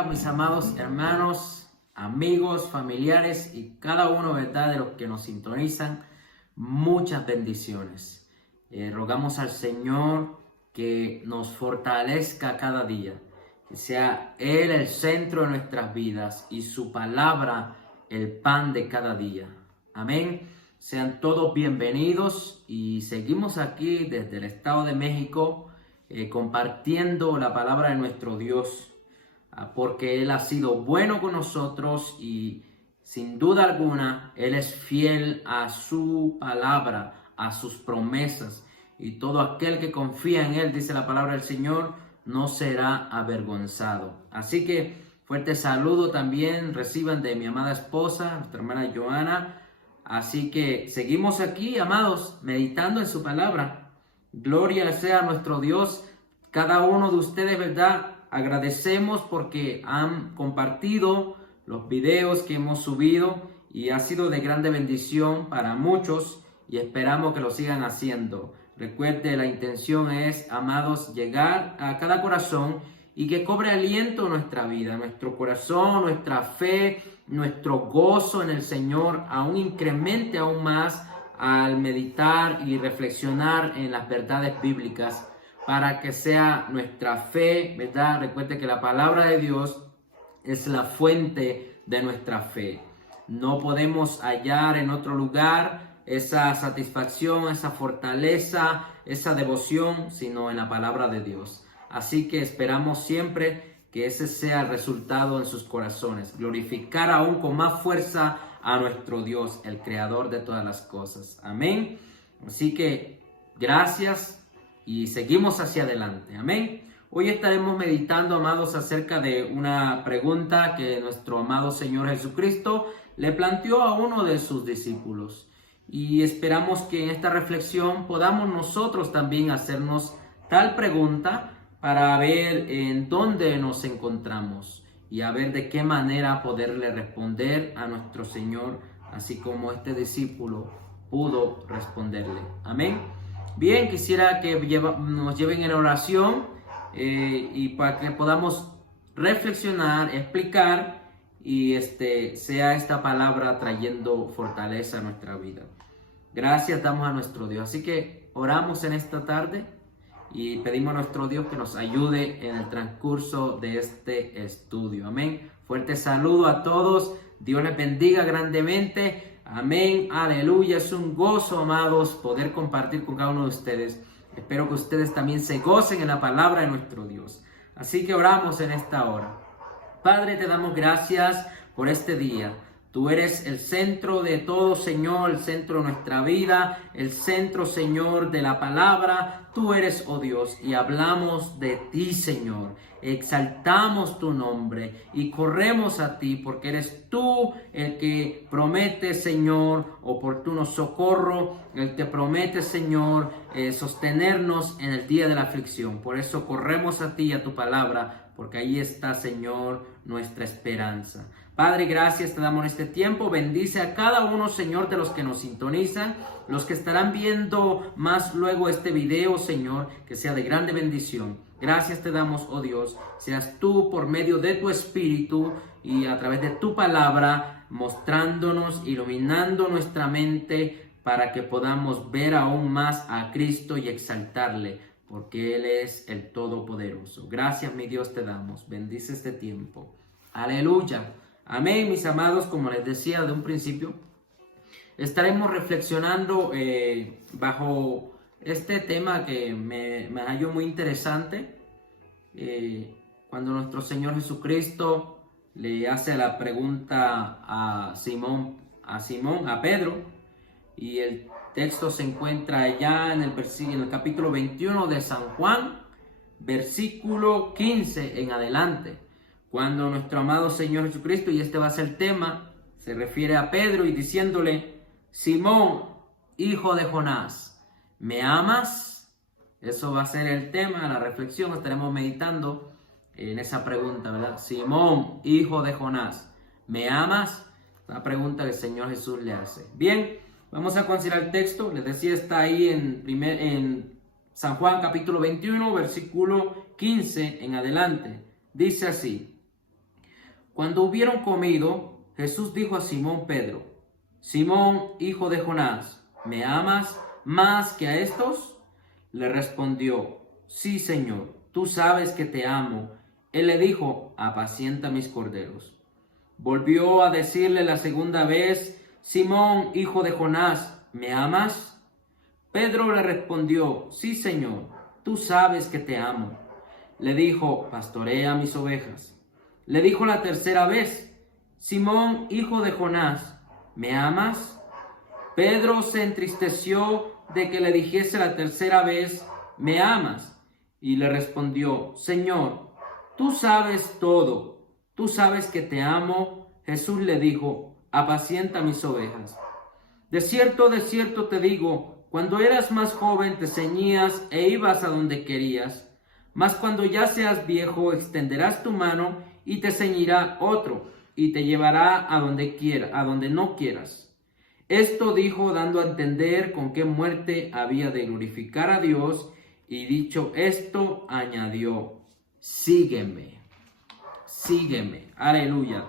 bendiga, mis amados hermanos, amigos, familiares y cada uno, ¿verdad?, de los que nos sintonizan. Muchas bendiciones. Rogamos al Señor que nos fortalezca cada día, que sea Él el centro de nuestras vidas y su palabra el pan de cada día. Amén. Sean todos bienvenidos y seguimos aquí desde el Estado de México compartiendo la palabra de nuestro Dios, porque Él ha sido bueno con nosotros y sin duda alguna Él es fiel a su palabra, a sus promesas, y todo aquel que confía en Él, dice la palabra del Señor, no será avergonzado. Así que fuerte saludo también reciban de mi amada esposa, nuestra hermana Joana. Así que seguimos aquí, amados, meditando en su palabra. Gloria sea a nuestro Dios. Cada uno de ustedes, ¿verdad? Agradecemos porque han compartido los videos que hemos subido y ha sido de grande bendición para muchos y esperamos que lo sigan haciendo. Recuerde, la intención es, amados, llegar a cada corazón y que cobre aliento nuestra vida, nuestro corazón, nuestra fe, nuestro gozo en el Señor, aún incremente aún más al meditar y reflexionar en las verdades bíblicas para que sea nuestra fe, ¿verdad? Recuerde que la palabra de Dios es la fuente de nuestra fe. No podemos hallar en otro lugar esa satisfacción, esa fortaleza, esa devoción, sino en la palabra de Dios. Así que esperamos siempre que ese sea el resultado en sus corazones. Glorificar aún con más fuerza a nuestro Dios, el creador de todas las cosas. Amén. Así que gracias y seguimos hacia adelante. Amén. Hoy estaremos meditando, amados, acerca de una pregunta que nuestro amado Señor Jesucristo le planteó a uno de sus discípulos. Y esperamos que en esta reflexión podamos nosotros también hacernos tal pregunta para ver en dónde nos encontramos y a ver de qué manera poderle responder a nuestro Señor, así como este discípulo pudo responderle. Amén. Bien, quisiera que nos lleven en oración y para que podamos reflexionar, explicar y sea esta palabra trayendo fortaleza a nuestra vida. Gracias damos a nuestro Dios. Así que oramos en esta tarde y pedimos a nuestro Dios que nos ayude en el transcurso de este estudio. Amén. Fuerte saludo a todos. Dios les bendiga grandemente. Amén. Aleluya. Es un gozo, amados, poder compartir con cada uno de ustedes. Espero que ustedes también se gocen en la palabra de nuestro Dios. Así que oramos en esta hora. Padre, te damos gracias por este día. Tú eres el centro de todo, Señor, el centro de nuestra vida, el centro, Señor, de la palabra. Tú eres, oh Dios, y hablamos de ti, Señor. Exaltamos tu nombre y corremos a ti porque eres tú el que promete, Señor, oportuno socorro, el que promete, Señor, sostenernos en el día de la aflicción. Por eso corremos a ti y a tu palabra, porque ahí está, Señor, nuestra esperanza. Padre, gracias te damos en este tiempo. Bendice a cada uno, Señor, de los que nos sintonizan, los que estarán viendo más luego este video, Señor, que sea de grande bendición. Gracias te damos, oh Dios, seas tú por medio de tu Espíritu y a través de tu palabra, mostrándonos, iluminando nuestra mente para que podamos ver aún más a Cristo y exaltarle, porque Él es el Todopoderoso. Gracias, mi Dios, te damos. Bendice este tiempo. Aleluya. Amén, mis amados. Como les decía de un principio, estaremos reflexionando bajo este tema que me halló muy interesante. Cuando nuestro Señor Jesucristo le hace la pregunta a Pedro, y el texto se encuentra allá en el capítulo 21 de San Juan, versículo 15 en adelante. Cuando nuestro amado Señor Jesucristo, y este va a ser el tema, se refiere a Pedro y diciéndole: Simón, hijo de Jonás, ¿me amas? Eso va a ser el tema, la reflexión. Estaremos meditando en esa pregunta, ¿verdad? Simón, hijo de Jonás, ¿me amas? La pregunta que el Señor Jesús le hace. Bien, vamos a considerar el texto. Les decía, está ahí en San Juan capítulo 21, versículo 15 en adelante. Dice así: Cuando hubieron comido, Jesús dijo a Simón Pedro: Simón, hijo de Jonás, ¿me amas más que a estos? Le respondió: Sí, Señor, tú sabes que te amo. Él le dijo: apacienta mis corderos. Volvió a decirle la segunda vez: Simón, hijo de Jonás, ¿me amas? Pedro le respondió: Sí, Señor, tú sabes que te amo. Le dijo: pastorea mis ovejas. Le dijo la tercera vez: Simón, hijo de Jonás, ¿me amas? Pedro se entristeció de que le dijese la tercera vez: ¿me amas? Y le respondió: Señor, tú sabes todo. Tú sabes que te amo. Jesús le dijo: apacienta mis ovejas. De cierto te digo, cuando eras más joven te ceñías e ibas a donde querías. Mas cuando ya seas viejo, extenderás tu mano y te ceñirá otro, y te llevará a donde no quieras. Esto dijo, dando a entender con qué muerte había de glorificar a Dios, y dicho esto, añadió: sígueme. Sígueme. Aleluya.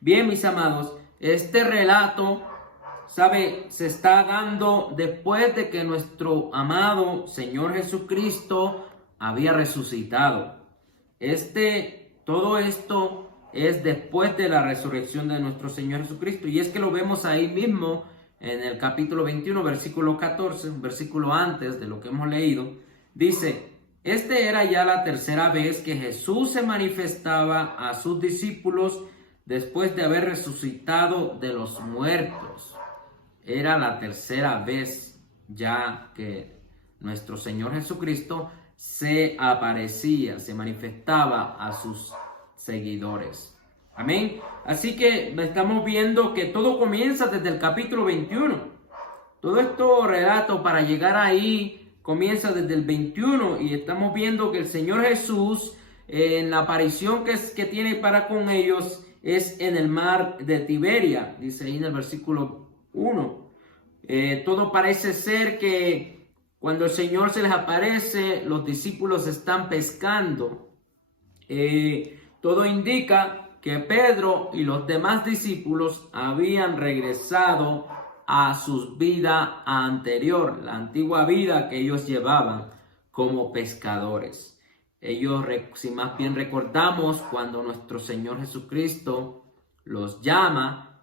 Bien, mis amados, este relato, se está dando después de que nuestro amado Señor Jesucristo había resucitado. Todo esto es después de la resurrección de nuestro Señor Jesucristo. Y es que lo vemos ahí mismo en el capítulo 21, versículo 14, un versículo antes de lo que hemos leído. Dice: era ya la tercera vez que Jesús se manifestaba a sus discípulos después de haber resucitado de los muertos. Era la tercera vez ya que nuestro Señor Jesucristo se aparecía, se manifestaba a sus seguidores. Amén. Así que estamos viendo que todo comienza desde el capítulo 21. Todo esto relato para llegar ahí comienza desde el 21 y estamos viendo que el Señor Jesús en la aparición que tiene para con ellos es en el mar de Tiberia, dice ahí en el versículo 1. Todo parece ser que cuando el Señor se les aparece, los discípulos están pescando. Todo indica que Pedro y los demás discípulos habían regresado a su vida anterior, la antigua vida que ellos llevaban como pescadores. Si más bien recordamos, cuando nuestro Señor Jesucristo los llama,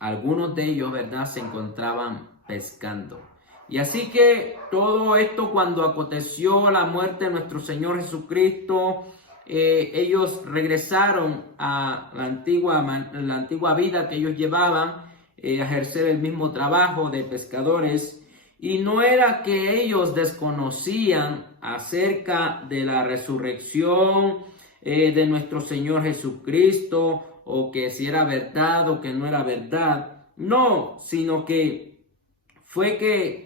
algunos de ellos, ¿verdad?, se encontraban pescando. Y así que todo esto, cuando aconteció la muerte de nuestro Señor Jesucristo, ellos regresaron a la antigua vida que ellos llevaban, ejercer el mismo trabajo de pescadores. Y no era que ellos desconocían acerca de la resurrección de nuestro Señor Jesucristo, o que si era verdad o que no era verdad. No, sino que fue que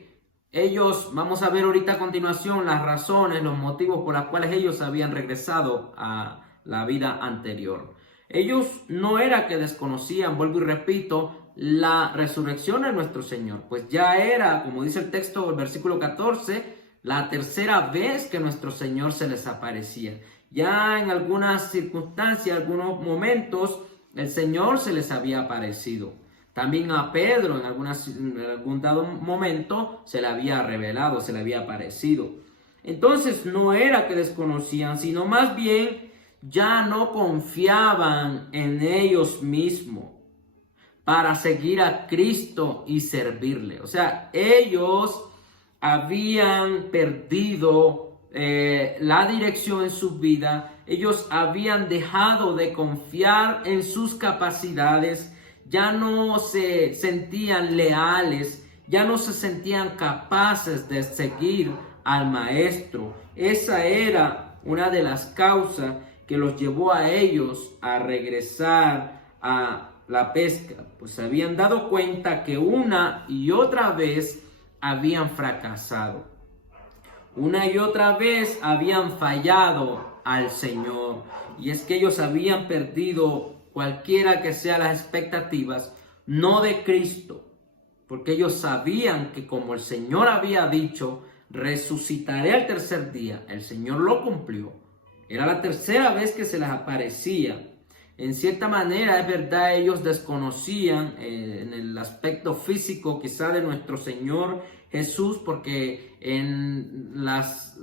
ellos, vamos a ver ahorita a continuación las razones, los motivos por los cuales ellos habían regresado a la vida anterior. Ellos no era que desconocían, vuelvo y repito, la resurrección de nuestro Señor, pues ya era, como dice el texto del versículo 14, la tercera vez que nuestro Señor se les aparecía. Ya en algunas circunstancias, algunos momentos, el Señor se les había aparecido. También a Pedro en algún dado momento se le había revelado, se le había aparecido. Entonces no era que desconocían, sino más bien ya no confiaban en ellos mismos para seguir a Cristo y servirle. O sea, ellos habían perdido la dirección en su vida. Ellos habían dejado de confiar en sus capacidades. Ya no se sentían leales, ya no se sentían capaces de seguir al Maestro. Esa era una de las causas que los llevó a ellos a regresar a la pesca, pues se habían dado cuenta que una y otra vez habían fracasado. Una y otra vez habían fallado al Señor. Y es que ellos habían perdido cualquiera que sean las expectativas, no de Cristo, porque ellos sabían que como el Señor había dicho, resucitaré al tercer día, el Señor lo cumplió. Era la tercera vez que se les aparecía. En cierta manera, es verdad, ellos desconocían en el aspecto físico quizá de nuestro Señor Jesús, porque en las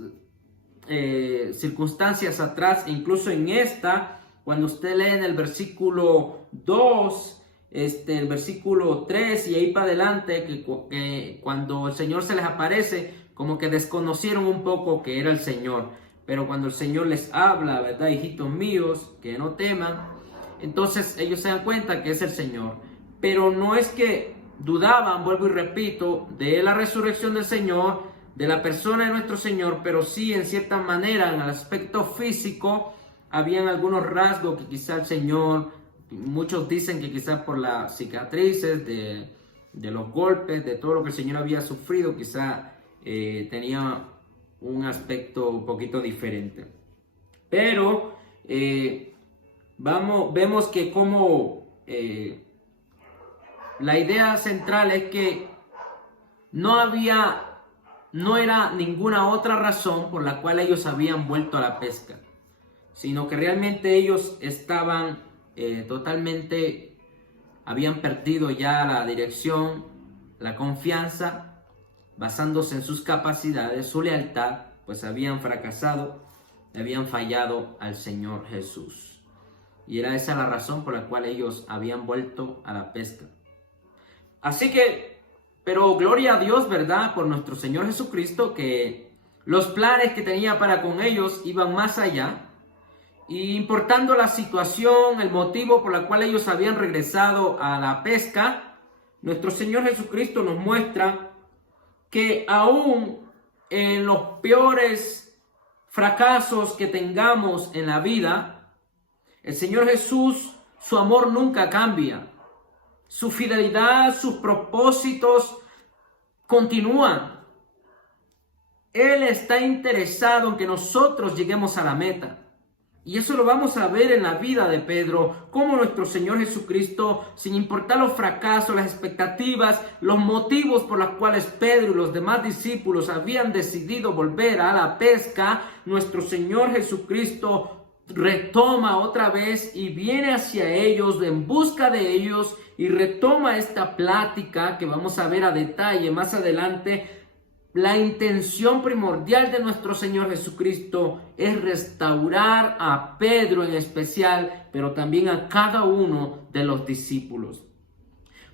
circunstancias atrás, incluso en esta, cuando usted lee en el versículo 2, el versículo 3 y ahí para adelante, que cuando el Señor se les aparece, como que desconocieron un poco que era el Señor. Pero cuando el Señor les habla, ¿verdad? Hijitos míos, que no teman, entonces ellos se dan cuenta que es el Señor. Pero no es que dudaban, vuelvo y repito, de la resurrección del Señor, de la persona de nuestro Señor, pero sí en cierta manera en el aspecto físico habían algunos rasgos que quizá el Señor, muchos dicen que quizá por las cicatrices de los golpes, de todo lo que el Señor había sufrido, quizá tenía un aspecto un poquito diferente. Pero vemos que como la idea central es que no era ninguna otra razón por la cual ellos habían vuelto a la pesca, sino que realmente ellos estaban totalmente, habían perdido ya la dirección, la confianza, basándose en sus capacidades, su lealtad, pues habían fracasado, habían fallado al Señor Jesús. Y era esa la razón por la cual ellos habían vuelto a la pesca. Así que, pero gloria a Dios, ¿verdad? Por nuestro Señor Jesucristo, que los planes que tenía para con ellos iban más allá. Y importando la situación, el motivo por el cual ellos habían regresado a la pesca, nuestro Señor Jesucristo nos muestra que aún en los peores fracasos que tengamos en la vida, el Señor Jesús, su amor nunca cambia. Su fidelidad, sus propósitos continúan. Él está interesado en que nosotros lleguemos a la meta. Y eso lo vamos a ver en la vida de Pedro, cómo nuestro Señor Jesucristo, sin importar los fracasos, las expectativas, los motivos por los cuales Pedro y los demás discípulos habían decidido volver a la pesca, nuestro Señor Jesucristo retoma otra vez y viene hacia ellos, en busca de ellos, y retoma esta plática que vamos a ver a detalle más adelante. La intención primordial de nuestro Señor Jesucristo es restaurar a Pedro en especial, pero también a cada uno de los discípulos.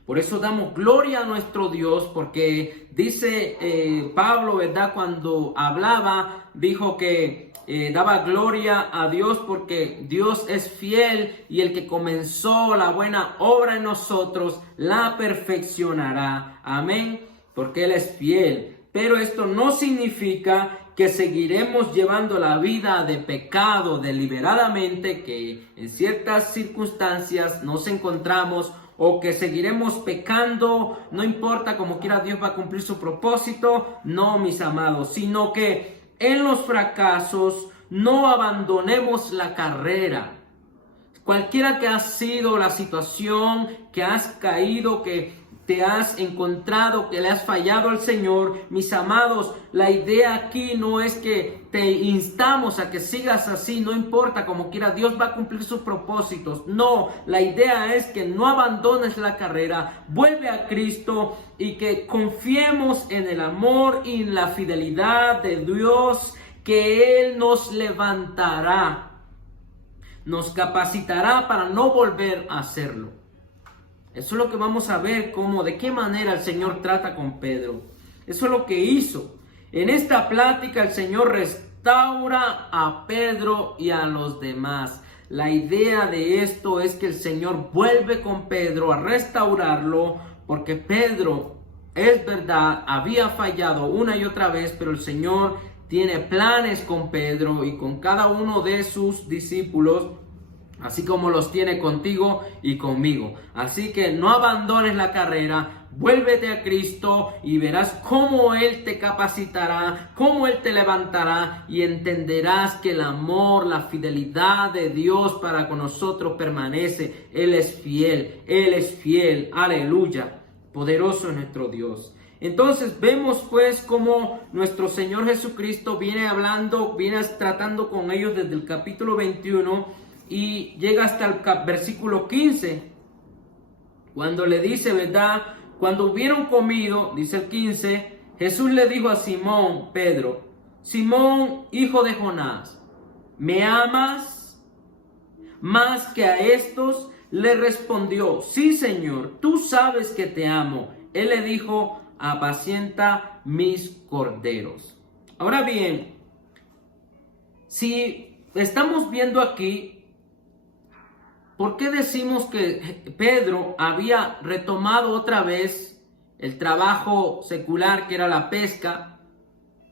Por eso damos gloria a nuestro Dios, porque dice Pablo, ¿verdad? Cuando hablaba, dijo que daba gloria a Dios porque Dios es fiel y el que comenzó la buena obra en nosotros la perfeccionará. Amén, porque Él es fiel. Pero esto no significa que seguiremos llevando la vida de pecado deliberadamente, que en ciertas circunstancias nos encontramos, o que seguiremos pecando, no importa, como quiera Dios va a cumplir su propósito. No, mis amados, sino que en los fracasos no abandonemos la carrera. Cualquiera que ha sido la situación, que has caído, que te has encontrado, que le has fallado al Señor, mis amados, la idea aquí no es que te instamos a que sigas así, no importa, como quiera, Dios va a cumplir sus propósitos. No, la idea es que no abandones la carrera, vuelve a Cristo y que confiemos en el amor y en la fidelidad de Dios, que Él nos levantará, nos capacitará para no volver a hacerlo. Eso es lo que vamos a ver, cómo, de qué manera el Señor trata con Pedro. Eso es lo que hizo. En esta plática el Señor restaura a Pedro y a los demás. La idea de esto es que el Señor vuelve con Pedro a restaurarlo, porque Pedro, es verdad, había fallado una y otra vez, pero el Señor tiene planes con Pedro y con cada uno de sus discípulos, así como los tiene contigo y conmigo. Así que no abandones la carrera, vuélvete a Cristo y verás cómo Él te capacitará, cómo Él te levantará, y entenderás que el amor, la fidelidad de Dios para con nosotros permanece. Él es fiel, aleluya, poderoso es nuestro Dios. Entonces vemos pues cómo nuestro Señor Jesucristo viene tratando con ellos desde el capítulo 21, y llega hasta el versículo 15, cuando le dice, ¿verdad? Cuando hubieron comido, dice el 15, Jesús le dijo a Simón, Pedro, Simón, hijo de Jonás, ¿me amas más que a estos? Le respondió, sí, Señor, tú sabes que te amo. Él le dijo, apacienta mis corderos. Ahora bien, si estamos viendo aquí, ¿por qué decimos que Pedro había retomado otra vez el trabajo secular que era la pesca?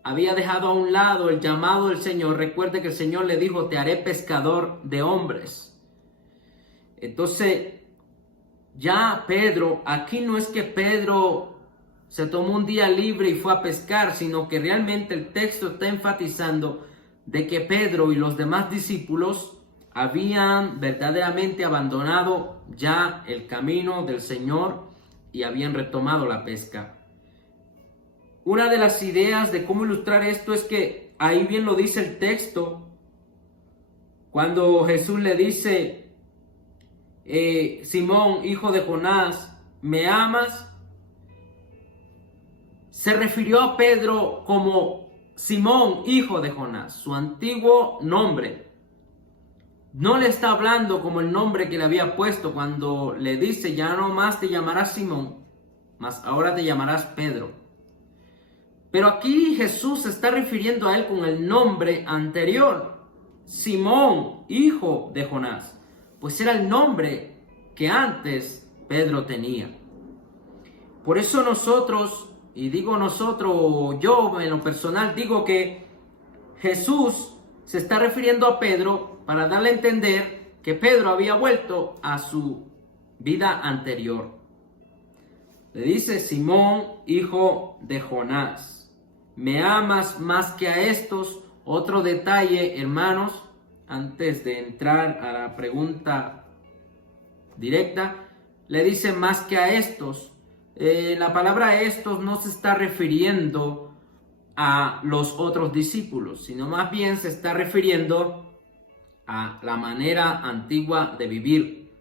Había dejado a un lado el llamado del Señor. Recuerde que el Señor le dijo, te haré pescador de hombres. Entonces, ya Pedro, aquí no es que Pedro se tomó un día libre y fue a pescar, sino que realmente el texto está enfatizando de que Pedro y los demás discípulos habían verdaderamente abandonado ya el camino del Señor y habían retomado la pesca. Una de las ideas de cómo ilustrar esto es que ahí bien lo dice el texto, cuando Jesús le dice, Simón, hijo de Jonás, ¿me amas? Se refirió a Pedro como Simón, hijo de Jonás, su antiguo nombre. No le está hablando como el nombre que le había puesto cuando le dice, ya no más te llamarás Simón, mas ahora te llamarás Pedro. Pero aquí Jesús se está refiriendo a él con el nombre anterior, Simón, hijo de Jonás, pues era el nombre que antes Pedro tenía. Por eso nosotros, y digo nosotros, yo en lo personal digo que Jesús se está refiriendo a Pedro para darle a entender que Pedro había vuelto a su vida anterior. Le dice, Simón, hijo de Jonás, ¿me amas más que a estos? Otro detalle, hermanos, antes de entrar a la pregunta directa, le dice más que a estos. La palabra estos no se está refiriendo a los otros discípulos, sino más bien se está refiriendo a la manera antigua de vivir,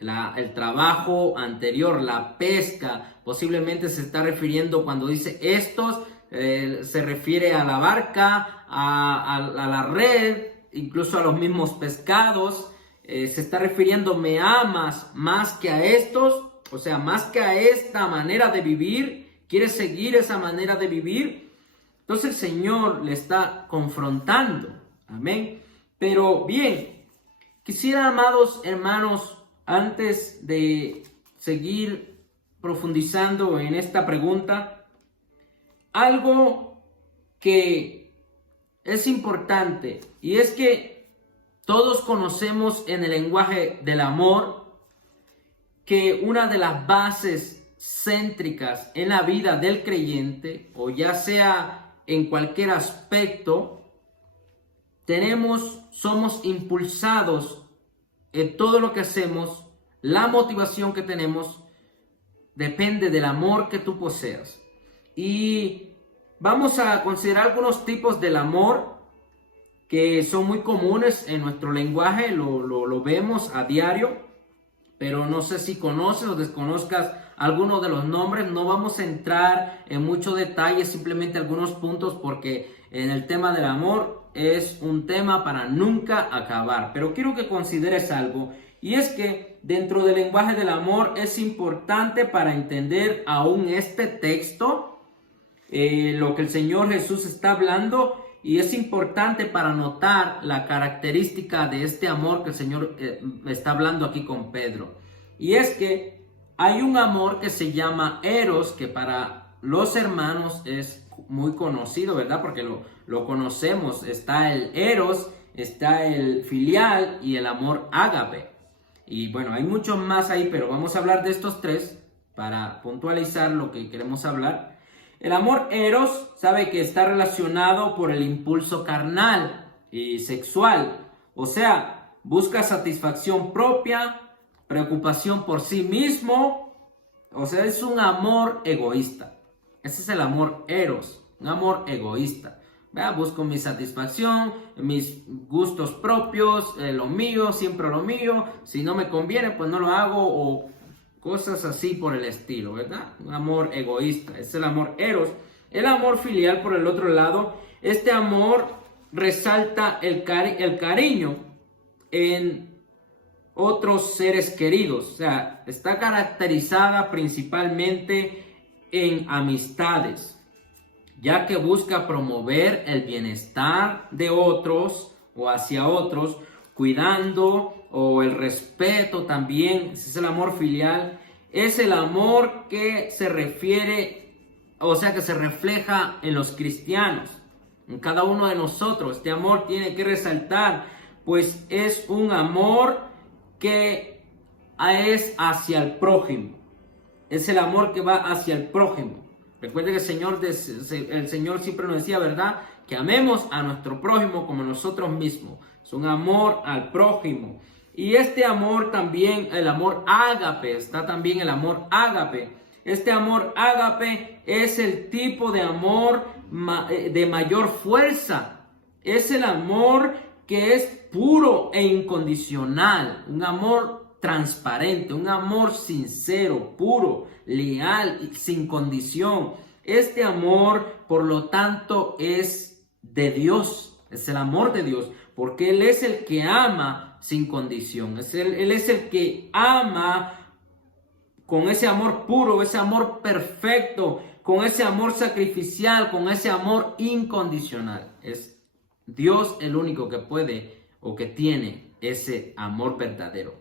el trabajo anterior, la pesca. Posiblemente se está refiriendo cuando dice estos, se refiere a la barca, a la red, incluso a los mismos pescados. Se está refiriendo, me amas más que a estos, o sea, más que a esta manera de vivir. ¿Quieres seguir esa manera de vivir? Entonces el Señor le está confrontando. Amén. Pero bien, quisiera, amados hermanos, antes de seguir profundizando en esta pregunta, algo que es importante, y es que todos conocemos en el lenguaje del amor que una de las bases céntricas en la vida del creyente, o ya sea en cualquier aspecto, somos impulsados en todo lo que hacemos. La motivación que tenemos depende del amor que tú poseas. Y vamos a considerar algunos tipos del amor que son muy comunes en nuestro lenguaje, lo vemos a diario, pero no sé si conoces o desconozcas algunos de los nombres. No vamos a entrar en mucho detalle, simplemente algunos puntos, porque en el tema del amor es un tema para nunca acabar. Pero quiero que consideres algo, y es que dentro del lenguaje del amor es importante para entender aún este texto, lo que el Señor Jesús está hablando, y es importante para notar la característica de este amor que el Señor está hablando aquí con Pedro. Y es que hay un amor que se llama eros, que para los hermanos es muy conocido, ¿verdad? Porque lo conocemos. Está el eros, está el filial y el amor ágape. Y bueno, hay muchos más ahí, pero vamos a hablar de estos tres para puntualizar lo que queremos hablar. El amor eros, sabe que está relacionado por el impulso carnal y sexual. O sea, busca satisfacción propia, preocupación por sí mismo. O sea, es un amor egoísta. Ese es el amor eros, un amor egoísta. ¿verdad? Busco mi satisfacción, mis gustos propios, lo mío, siempre lo mío. Si no me conviene, pues no lo hago, o cosas así por el estilo, ¿verdad? Un amor egoísta, es el amor eros. El amor filial, por el otro lado, este amor resalta el cariño en otros seres queridos. O sea, está caracterizada principalmente en amistades, ya que busca promover el bienestar de otros o hacia otros, cuidando, o el respeto también. Ese es el amor filial. Es el amor que se refiere, o sea, que se refleja en los cristianos, en cada uno de nosotros. Este amor tiene que resaltar, pues es un amor que es hacia el prójimo. Es el amor que va hacia el prójimo. Recuerde que el Señor siempre nos decía, ¿verdad?, que amemos a nuestro prójimo como nosotros mismos. Es un amor al prójimo. Y este amor también, el amor ágape, está también el amor ágape. Este amor ágape es el tipo de amor de mayor fuerza. Es el amor que es puro e incondicional. Un amor transparente, un amor sincero, puro, leal y sin condición. Este amor, por lo tanto, es de Dios. Es el amor de Dios, porque Él es el que ama sin condición. Él es el que ama con ese amor puro, ese amor perfecto, con ese amor sacrificial, con ese amor incondicional. Es Dios el único que puede o que tiene ese amor verdadero.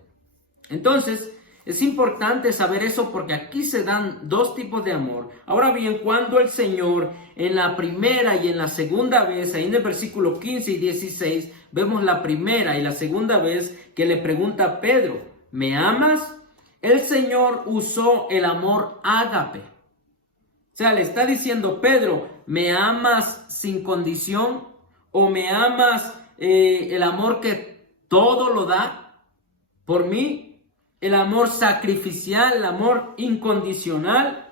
Entonces, es importante saber eso, porque aquí se dan dos tipos de amor. Ahora bien, cuando el Señor en la primera y en la segunda vez, ahí en el versículo 15 y 16, vemos la primera y la segunda vez que le pregunta a Pedro, ¿me amas? El Señor usó el amor ágape. O sea, le está diciendo, Pedro, ¿me amas sin condición? ¿O me amas el amor que todo lo da por mí? El amor sacrificial, el amor incondicional.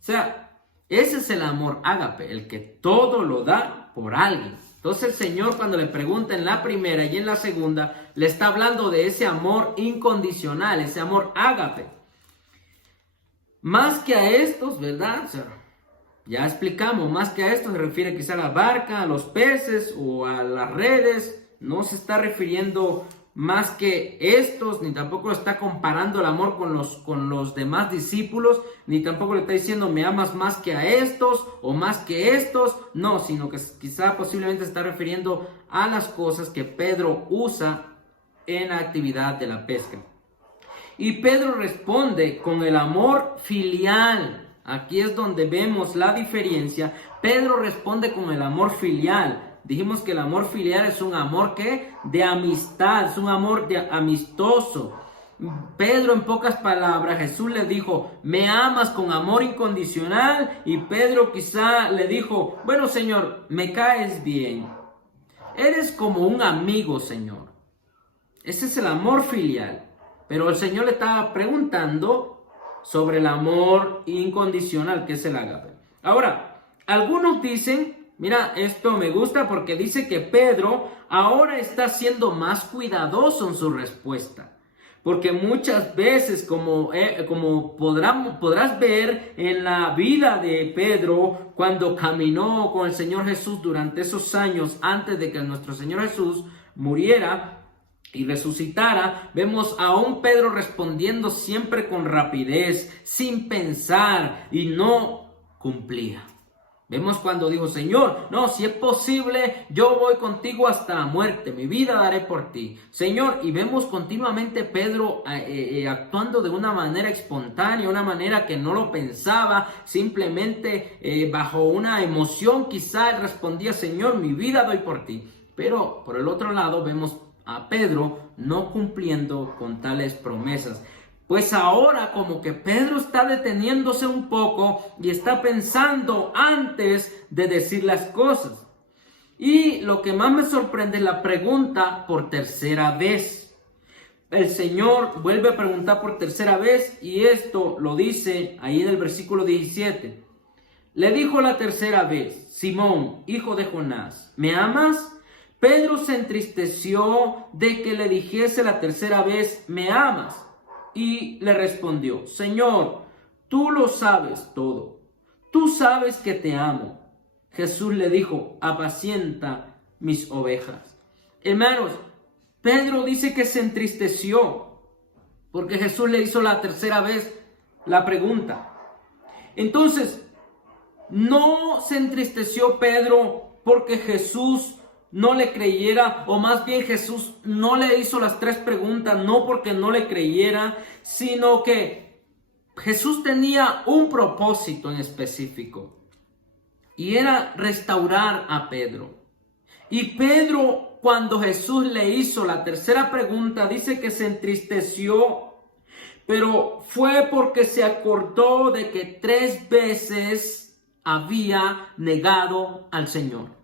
O sea, ese es el amor ágape, el que todo lo da por alguien. Entonces el Señor, cuando le pregunta en la primera y en la segunda, le está hablando de ese amor incondicional, ese amor ágape. Más que a estos, ¿verdad? O sea, ya explicamos, más que a esto se refiere quizá a la barca, a los peces o a las redes. No se está refiriendo más que estos, ni tampoco está comparando el amor con los demás discípulos, ni tampoco le está diciendo me amas más que a estos o más que estos. No, sino que quizá posiblemente se está refiriendo a las cosas que Pedro usa en la actividad de la pesca. Y Pedro responde con el amor filial. Aquí es donde vemos la diferencia. Pedro responde con el amor filial. Dijimos que el amor filial es un amor de amistad, es un amor amistoso. Pedro, en pocas palabras, Jesús le dijo, ¿me amas con amor incondicional? Y Pedro quizá le dijo, bueno, Señor, me caes bien. Eres como un amigo, Señor. Ese es el amor filial. Pero el Señor le estaba preguntando sobre el amor incondicional, que es el ágape. Ahora, algunos dicen, mira, esto me gusta porque dice que Pedro ahora está siendo más cuidadoso en su respuesta. Porque muchas veces, como podrás ver en la vida de Pedro, cuando caminó con el Señor Jesús durante esos años antes de que nuestro Señor Jesús muriera y resucitara, vemos a un Pedro respondiendo siempre con rapidez, sin pensar, y no cumplía. Vemos cuando dijo, Señor, no, si es posible, yo voy contigo hasta la muerte, mi vida daré por ti, Señor. Y vemos continuamente Pedro actuando de una manera espontánea, una manera que no lo pensaba, simplemente bajo una emoción quizá él respondía, Señor, mi vida doy por ti. Pero por el otro lado vemos a Pedro no cumpliendo con tales promesas. Pues ahora como que Pedro está deteniéndose un poco y está pensando antes de decir las cosas. Y lo que más me sorprende es la pregunta por tercera vez. El Señor vuelve a preguntar por tercera vez y esto lo dice ahí en el versículo 17. Le dijo la tercera vez: Simón, hijo de Jonás, ¿me amas? Pedro se entristeció de que le dijese la tercera vez: ¿me amas? Y le respondió: Señor, tú lo sabes todo. Tú sabes que te amo. Jesús le dijo: apacienta mis ovejas. Hermanos, Pedro dice que se entristeció porque Jesús le hizo la tercera vez la pregunta. Entonces, no se entristeció Pedro porque Jesús no le creyera, o más bien Jesús no le hizo las tres preguntas, no porque no le creyera, sino que Jesús tenía un propósito en específico, y era restaurar a Pedro. Y Pedro, cuando Jesús le hizo la tercera pregunta, dice que se entristeció, pero fue porque se acordó de que 3 veces había negado al Señor.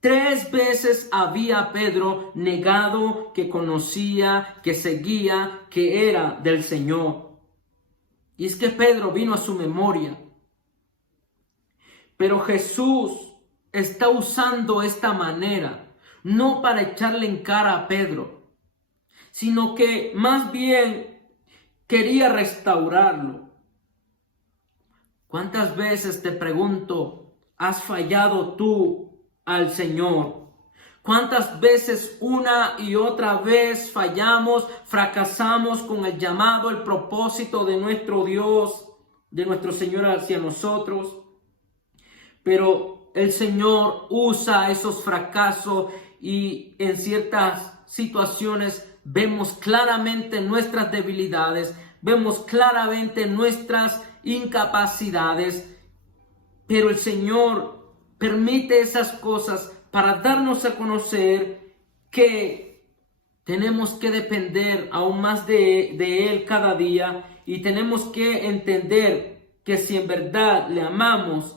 3 veces había Pedro negado que conocía, que seguía, que era del Señor. Y es que Pedro vino a su memoria. Pero Jesús está usando esta manera, no para echarle en cara a Pedro, sino que más bien quería restaurarlo. ¿Cuántas veces, te pregunto, has fallado tú al Señor? ¿Cuántas veces una y otra vez fallamos, fracasamos con el llamado, el propósito de nuestro Dios, de nuestro Señor hacia nosotros? Pero el Señor usa esos fracasos y en ciertas situaciones vemos claramente nuestras debilidades, vemos claramente nuestras incapacidades, pero el Señor permite esas cosas para darnos a conocer que tenemos que depender aún más de Él cada día, y tenemos que entender que si en verdad le amamos,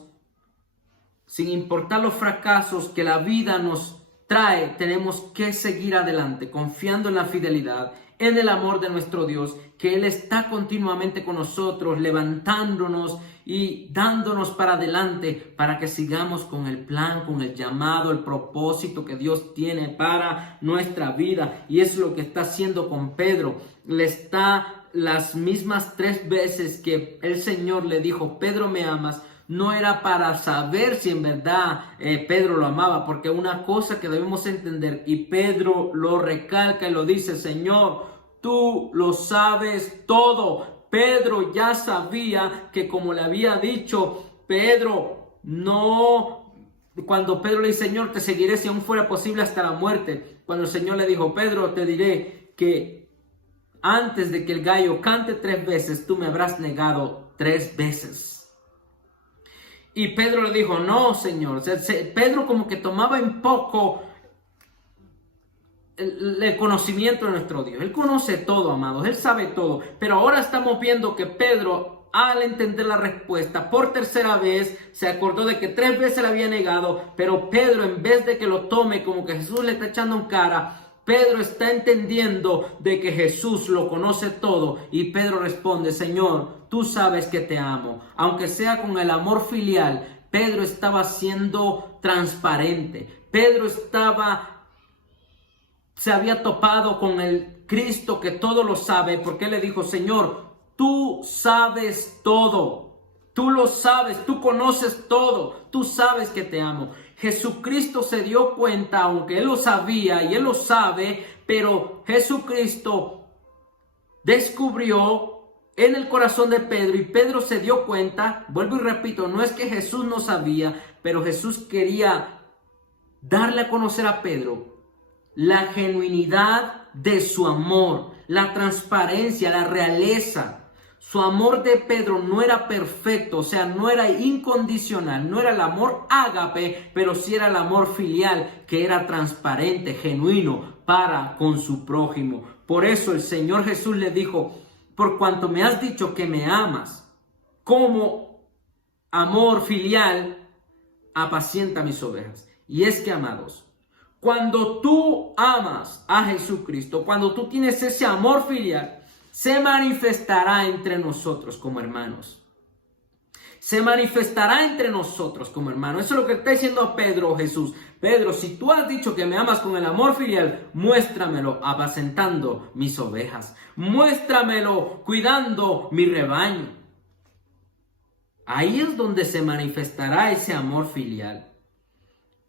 sin importar los fracasos que la vida nos trae, tenemos que seguir adelante, confiando en la fidelidad, en el amor de nuestro Dios, que Él está continuamente con nosotros, levantándonos y dándonos para adelante, para que sigamos con el plan, con el llamado, el propósito que Dios tiene para nuestra vida. Y es lo que está haciendo con Pedro. Le está las mismas 3 veces que el Señor le dijo: Pedro, ¿me amas? No era para saber si en verdad Pedro lo amaba, porque una cosa que debemos entender, y Pedro lo recalca y lo dice: Señor, tú lo sabes todo. Pedro ya sabía que, como le había dicho Pedro, no, cuando Pedro le dice: Señor, te seguiré si aún fuera posible hasta la muerte. Cuando el Señor le dijo: Pedro, te diré que antes de que el gallo cante 3 veces, tú me habrás negado 3 veces. Y Pedro le dijo: no, Señor. Pedro como que tomaba en poco el conocimiento de nuestro Dios. Él conoce todo, amados. Él sabe todo. Pero ahora estamos viendo que Pedro, al entender la respuesta por tercera vez, se acordó de que 3 veces le había negado. Pero Pedro, en vez de que lo tome como que Jesús le está echando en cara, Pedro está entendiendo de que Jesús lo conoce todo. Y Pedro responde: Señor, tú sabes que te amo. Aunque sea con el amor filial, Pedro estaba siendo transparente. Pedro se había topado con el Cristo que todo lo sabe, porque él le dijo: Señor, tú sabes todo. Tú lo sabes, tú conoces todo, tú sabes que te amo. Jesucristo se dio cuenta, aunque Él lo sabía y Él lo sabe, pero Jesucristo descubrió en el corazón de Pedro, y Pedro se dio cuenta. Vuelvo y repito, no es que Jesús no sabía, pero Jesús quería darle a conocer a Pedro la genuinidad de su amor, la transparencia, la realeza. Su amor de Pedro no era perfecto, o sea, no era incondicional, no era el amor ágape, pero sí era el amor filial, que era transparente, genuino para con su prójimo. Por eso el Señor Jesús le dijo: por cuanto me has dicho que me amas, como amor filial, apacienta mis ovejas. Y es que, amados, cuando tú amas a Jesucristo, cuando tú tienes ese amor filial, se manifestará entre nosotros como hermanos. se manifestará entre nosotros como hermanos. Eso es lo que está diciendo a Pedro Jesús. Pedro, si tú has dicho que me amas con el amor filial, muéstramelo apacentando mis ovejas. Muéstramelo cuidando mi rebaño. Ahí es donde se manifestará ese amor filial.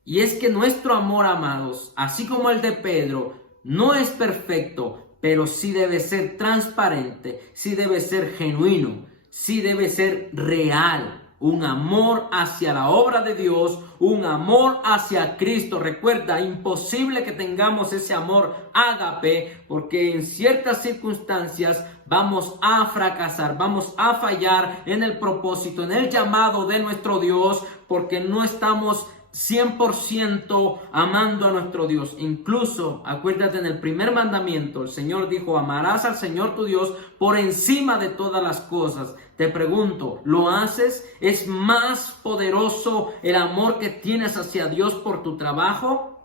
Y es que nuestro amor, amados, así como el de Pedro, no es perfecto, pero sí debe ser transparente, sí debe ser genuino, sí debe ser real. Un amor hacia la obra de Dios, un amor hacia Cristo. Recuerda, imposible que tengamos ese amor ágape, porque en ciertas circunstancias vamos a fracasar, vamos a fallar en el propósito, en el llamado de nuestro Dios, porque no estamos 100% amando a nuestro Dios. Incluso, acuérdate, en el primer mandamiento, el Señor dijo, amarás al Señor tu Dios por encima de todas las cosas. Te pregunto, ¿lo haces? ¿Es más poderoso el amor que tienes hacia Dios por tu trabajo?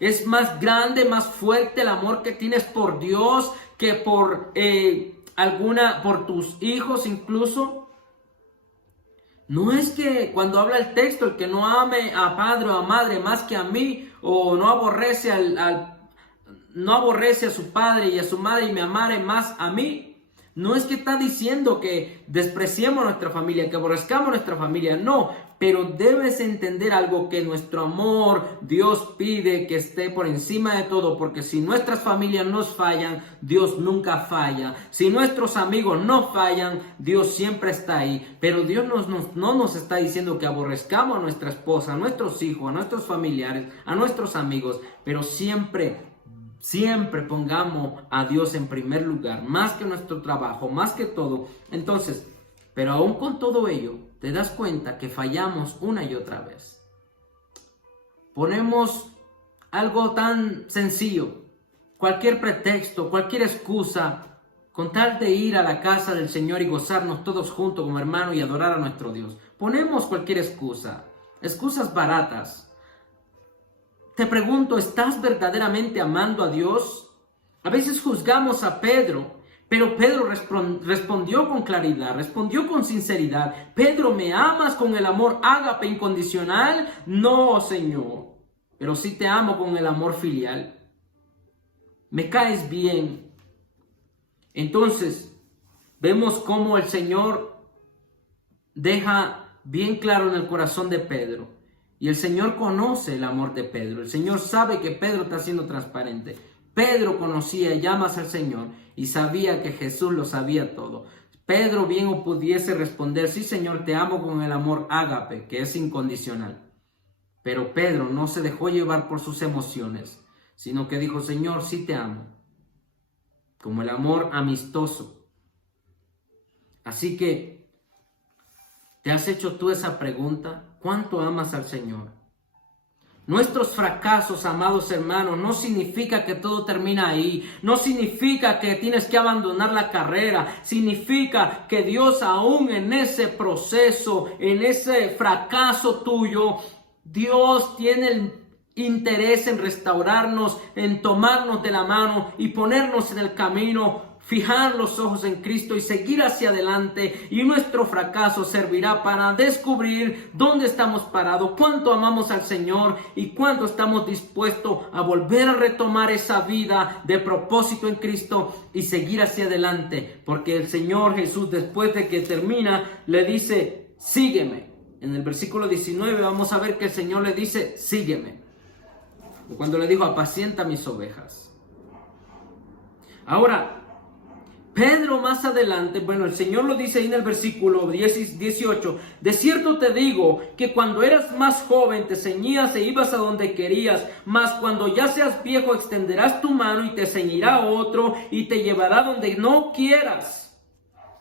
¿Es más grande, más fuerte el amor que tienes por Dios que por tus hijos incluso? No es que cuando habla el texto, el que no ame a padre o a madre más que a mí, o no aborrece a su padre y a su madre y me amare más a mí. No es que está diciendo que despreciemos a nuestra familia, que aborrezcamos a nuestra familia, no. Pero debes entender algo, que nuestro amor, Dios pide que esté por encima de todo, porque si nuestras familias nos fallan, Dios nunca falla. Si nuestros amigos no fallan, Dios siempre está ahí. Pero Dios no nos está diciendo que aborrezcamos a nuestra esposa, a nuestros hijos, a nuestros familiares, a nuestros amigos, pero siempre pongamos a Dios en primer lugar, más que nuestro trabajo, más que todo. Entonces, pero aún con todo ello, te das cuenta que fallamos una y otra vez. Ponemos algo tan sencillo, cualquier pretexto, cualquier excusa, con tal de ir a la casa del Señor y gozarnos todos juntos como hermanos y adorar a nuestro Dios. Ponemos cualquier excusa, excusas baratas. Te pregunto, ¿estás verdaderamente amando a Dios? A veces juzgamos a Pedro, pero Pedro respondió con claridad, respondió con sinceridad. Pedro, ¿me amas con el amor ágape incondicional? No, Señor, pero sí te amo con el amor filial. Me caes bien. Entonces, vemos cómo el Señor deja bien claro en el corazón de Pedro. Y el Señor conoce el amor de Pedro. El Señor sabe que Pedro está siendo transparente. Pedro conocía y amas al Señor y sabía que Jesús lo sabía todo. Pedro bien pudiese responder, sí, Señor, te amo con el amor ágape, que es incondicional. Pero Pedro no se dejó llevar por sus emociones, sino que dijo, Señor, sí te amo, como el amor amistoso. Así que, ¿te has hecho tú esa pregunta? ¿Cuánto amas al Señor? Nuestros fracasos, amados hermanos, no significa que todo termina ahí. No significa que tienes que abandonar la carrera. Significa que Dios aún en ese proceso, en ese fracaso tuyo, Dios tiene el interés en restaurarnos, en tomarnos de la mano y ponernos en el camino, fijar los ojos en Cristo y seguir hacia adelante, y nuestro fracaso servirá para descubrir dónde estamos parados, cuánto amamos al Señor y cuánto estamos dispuestos a volver a retomar esa vida de propósito en Cristo y seguir hacia adelante, porque el Señor Jesús, después de que termina, le dice, sígueme. En el versículo 19 vamos a ver que el Señor le dice, sígueme. Cuando le dijo, apacienta mis ovejas. Ahora, Pedro más adelante, el Señor lo dice ahí en el versículo 18, de cierto te digo que cuando eras más joven te ceñías e ibas a donde querías, mas cuando ya seas viejo extenderás tu mano y te ceñirá otro y te llevará donde no quieras.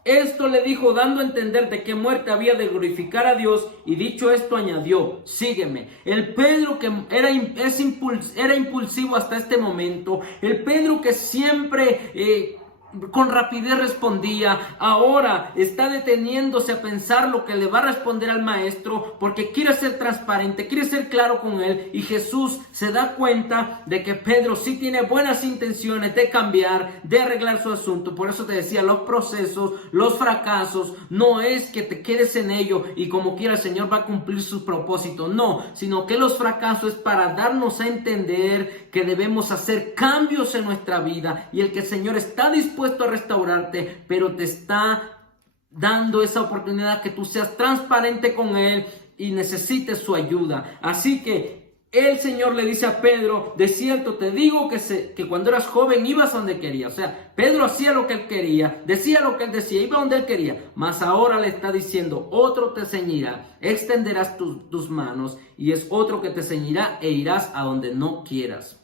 Esto le dijo dando a entender de qué muerte había de glorificar a Dios, y dicho esto añadió, sígueme. El Pedro que era impulsivo hasta este momento, el Pedro que siempre con rapidez respondía. Ahora está deteniéndose a pensar lo que le va a responder al maestro, porque quiere ser transparente, quiere ser claro con él. Y Jesús se da cuenta de que Pedro sí tiene buenas intenciones de cambiar, de arreglar su asunto. Por eso te decía, los procesos, los fracasos, no es que te quedes en ello y como quiera el Señor va a cumplir su propósito. No, sino que los fracasos es para darnos a entender que debemos hacer cambios en nuestra vida, y el que el Señor está dispuesto a restaurarte, pero te está dando esa oportunidad que tú seas transparente con Él y necesites su ayuda. Así que el Señor le dice a Pedro: de cierto te digo que cuando eras joven ibas donde querías. O sea, Pedro hacía lo que él quería, decía lo que él decía, iba donde él quería. Mas ahora le está diciendo: otro te ceñirá, extenderás tus manos, y es otro que te ceñirá e irás a donde no quieras.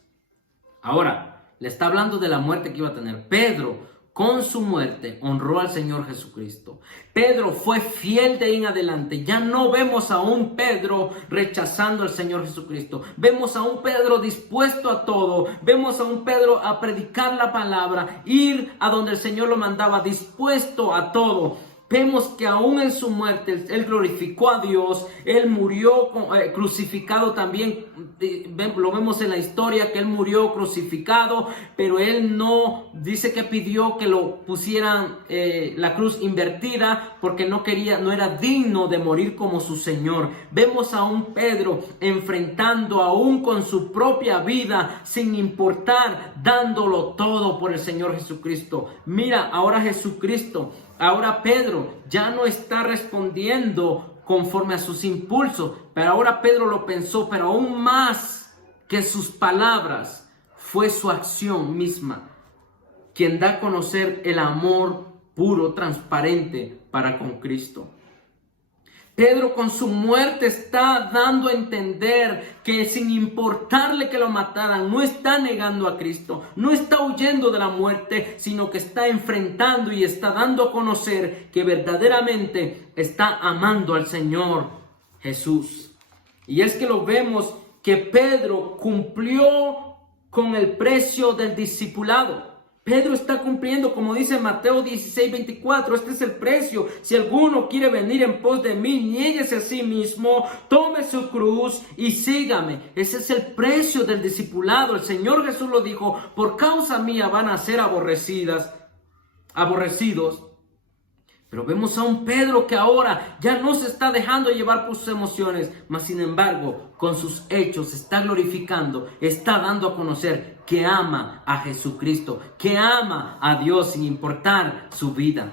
Ahora, le está hablando de la muerte que iba a tener. Pedro, con su muerte, honró al Señor Jesucristo. Pedro fue fiel de ahí en adelante. Ya no vemos a un Pedro rechazando al Señor Jesucristo. Vemos a un Pedro dispuesto a todo. Vemos a un Pedro a predicar la palabra, ir a donde el Señor lo mandaba, dispuesto a todo. Vemos que aún en su muerte Él glorificó a Dios. Él murió crucificado también. Lo vemos en la historia que Él murió crucificado, pero Él no dice que pidió que lo pusieran la cruz invertida, porque no era digno de morir como su Señor. Vemos a un Pedro enfrentando aún con su propia vida, sin importar, dándolo todo por el Señor Jesucristo. Mira, ahora Pedro ya no está respondiendo conforme a sus impulsos, pero ahora Pedro lo pensó, pero aún más que sus palabras fue su acción misma, quien da a conocer el amor puro, transparente para con Cristo. Pedro con su muerte está dando a entender que sin importarle que lo mataran, no está negando a Cristo, no está huyendo de la muerte, sino que está enfrentando y está dando a conocer que verdaderamente está amando al Señor Jesús. Y es que lo vemos que Pedro cumplió con el precio del discipulado. Pedro está cumpliendo, como dice Mateo 16:24, este es el precio. Si alguno quiere venir en pos de mí, niéguese a sí mismo, tome su cruz y sígame. Ese es el precio del discipulado. El Señor Jesús lo dijo: por causa mía van a ser aborrecidos. Pero vemos a un Pedro que ahora ya no se está dejando llevar por sus emociones, mas sin embargo, con sus hechos está glorificando, está dando a conocer que ama a Jesucristo, que ama a Dios sin importar su vida.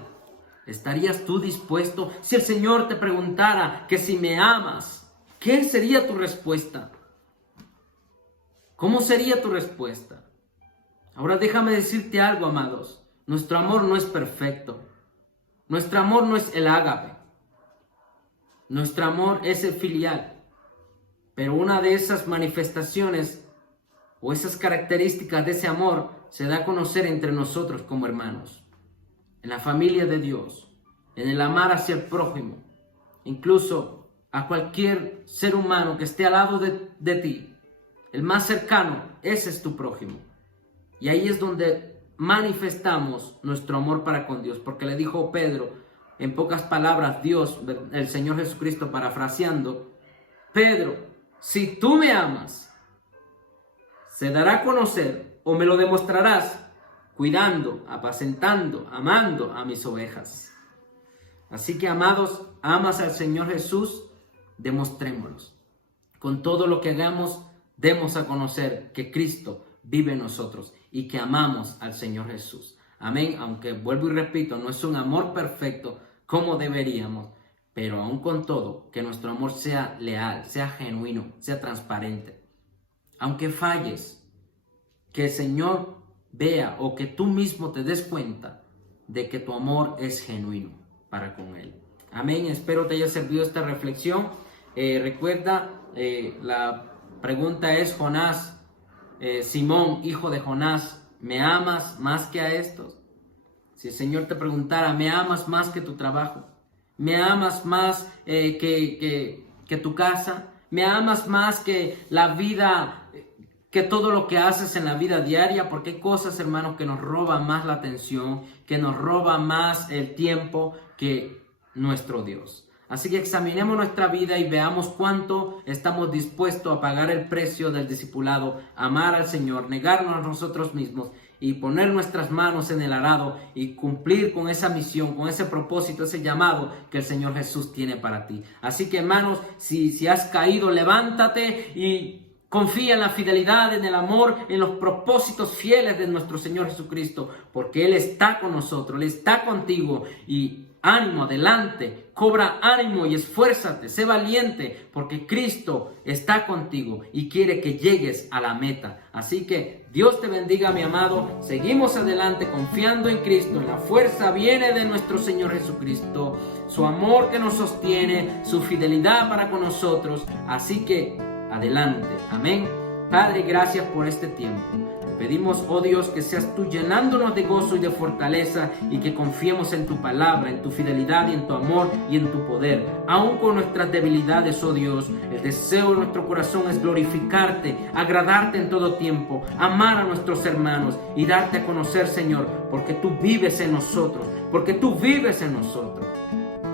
¿Estarías tú dispuesto? Si el Señor te preguntara que si me amas, ¿qué sería tu respuesta? ¿Cómo sería tu respuesta? Ahora déjame decirte algo, amados. Nuestro amor no es perfecto. Nuestro amor no es el ágape. Nuestro amor es el filial. Pero una de esas manifestaciones o esas características de ese amor se da a conocer entre nosotros como hermanos, en la familia de Dios, en el amar hacia el prójimo, incluso a cualquier ser humano que esté al lado de ti, el más cercano, ese es tu prójimo. Y ahí es donde manifestamos nuestro amor para con Dios, porque le dijo Pedro, en pocas palabras, Dios, el Señor Jesucristo, parafraseando: Pedro, si tú me amas, se dará a conocer o me lo demostrarás cuidando, apacentando, amando a mis ovejas. Así que, amados, amas al Señor Jesús, demostrémoslo. Con todo lo que hagamos, demos a conocer que Cristo vive en nosotros y que amamos al Señor Jesús. Amén. Aunque vuelvo y repito, no es un amor perfecto como deberíamos, pero aún con todo, que nuestro amor sea leal, sea genuino, sea transparente. Aunque falles, que el Señor vea o que tú mismo te des cuenta de que tu amor es genuino para con Él. Amén. Espero te haya servido esta reflexión. Recuerda, la pregunta es: Jonás, Simón, hijo de Jonás, ¿me amas más que a estos? Si el Señor te preguntara: ¿me amas más que tu trabajo? ¿Me amas más que tu casa? ¿Me amas más que la vida que todo lo que haces en la vida diaria, porque hay cosas, hermanos, que nos roban más la atención, que nos roban más el tiempo que nuestro Dios. Así que examinemos nuestra vida y veamos cuánto estamos dispuestos a pagar el precio del discipulado, amar al Señor, negarnos a nosotros mismos y poner nuestras manos en el arado y cumplir con esa misión, con ese propósito, ese llamado que el Señor Jesús tiene para ti. Así que, hermanos, si has caído, levántate y confía en la fidelidad, en el amor, en los propósitos fieles de nuestro Señor Jesucristo, porque Él está con nosotros, Él está contigo y ánimo, adelante, cobra ánimo y esfuérzate, sé valiente, porque Cristo está contigo y quiere que llegues a la meta. Así que Dios te bendiga, mi amado. Seguimos adelante confiando en Cristo. La fuerza viene de nuestro Señor Jesucristo, su amor que nos sostiene, su fidelidad para con nosotros. Así que adelante. Amén. Padre, gracias por este tiempo. Pedimos, oh Dios, que seas tú llenándonos de gozo y de fortaleza y que confiemos en tu palabra, en tu fidelidad y en tu amor y en tu poder. Aún con nuestras debilidades, oh Dios, el deseo de nuestro corazón es glorificarte, agradarte en todo tiempo, amar a nuestros hermanos y darte a conocer, Señor, porque tú vives en nosotros, porque tú vives en nosotros.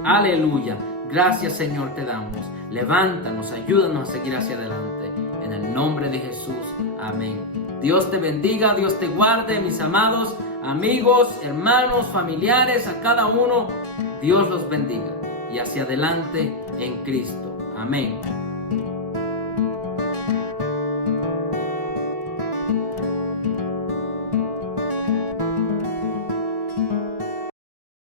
Aleluya. Gracias, Señor, te damos. Levántanos, ayúdanos a seguir hacia adelante. En el nombre de Jesús. Amén. Dios te bendiga, Dios te guarde, mis amados amigos, hermanos, familiares, a cada uno. Dios los bendiga y hacia adelante en Cristo. Amén.